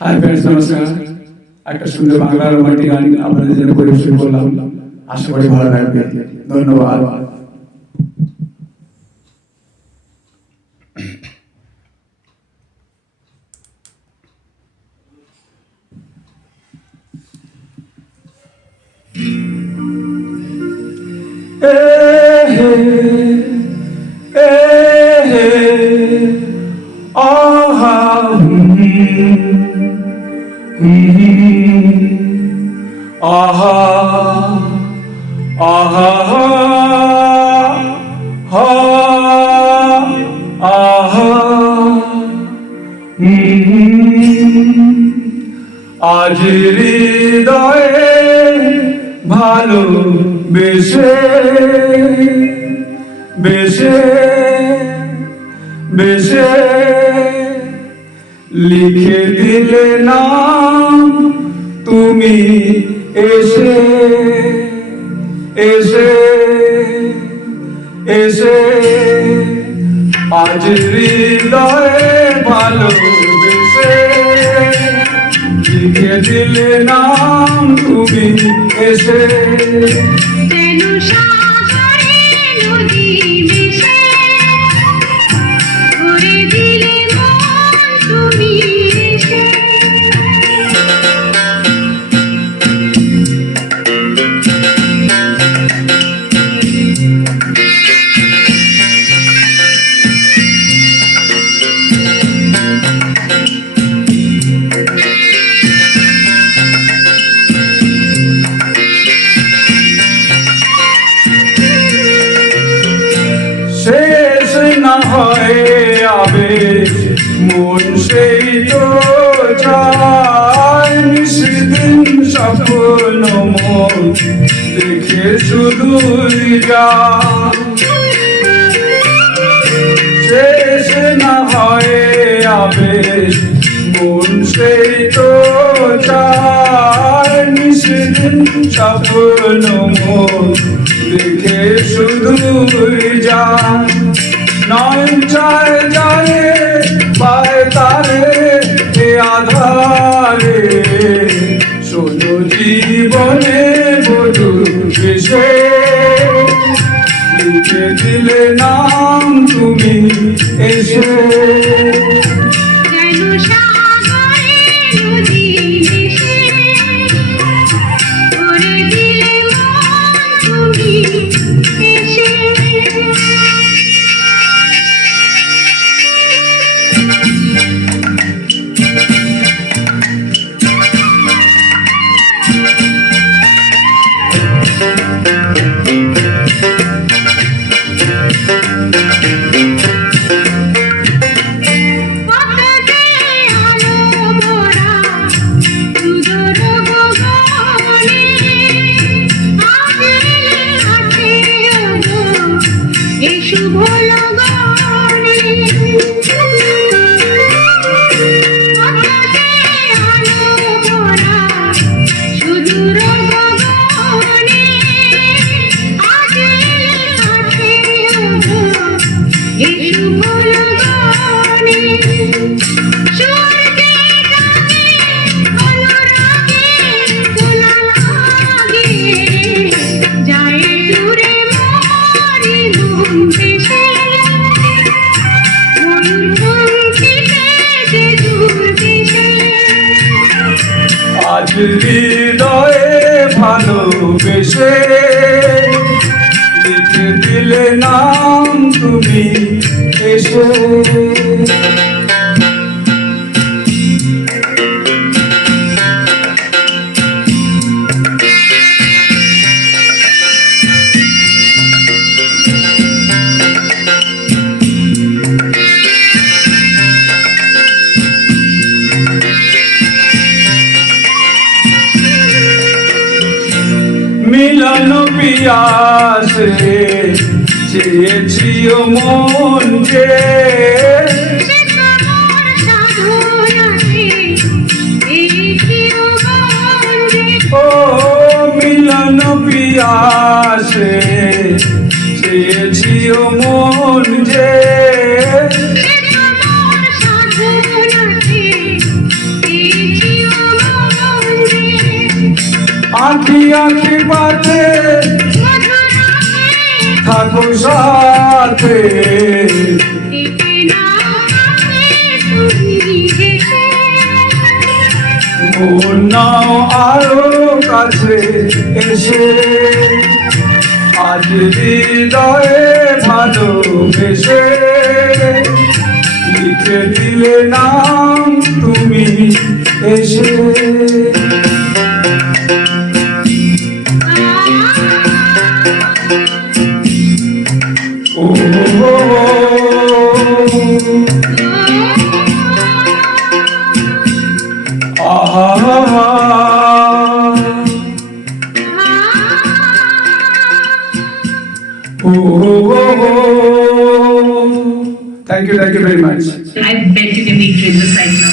Hi friends, নমস্কার। একটা সুন্দর বাংলা রোমান্টিক গান আপনাদের জন্য পরিবেশন করলাম, আশা করি ভালো লাগবে। ধন্যবাদ। আজ হৃদয়ে ভালো বেশে বেশে বেশে লিখে দিলে নাম তুমি এসে এসে এসে। আজ হৃদয়ে ভালো বেশে লিখে দিলে নাম তুমি এসে। শেষ না হয় আবেশ মন সেই তো চায়, নিশিদিন স্বপ্ন মন দেখে শুধুই যায়। শেষ না হয় আবেশ মন সেই তো চায়, নিশিদিন স্বপ্ন মন দেখে শুধুই যায়। নয়ন চায় যায় পায় তারে এ আধারে, শোনো জীবনে বধু বেশে লিখে দিলে নাম তুমি এসে। আজ হৃদয়ে ভালোবেসে লিখে দিলে নাম তুমি এসে। মিলন পিয়াসে চেয়েছি ও মন যে, ও মিলন পিয়াসে চেয়েছি ও মন যে, আঁখি আঁখি বাজে থাকো সাথে মন নাও আরো কাছে এসে আজ হৃদয়ে ভালোবেসে লিখে দিলে নাম তুমি এসে Thank you very much. I beg to be in the side now.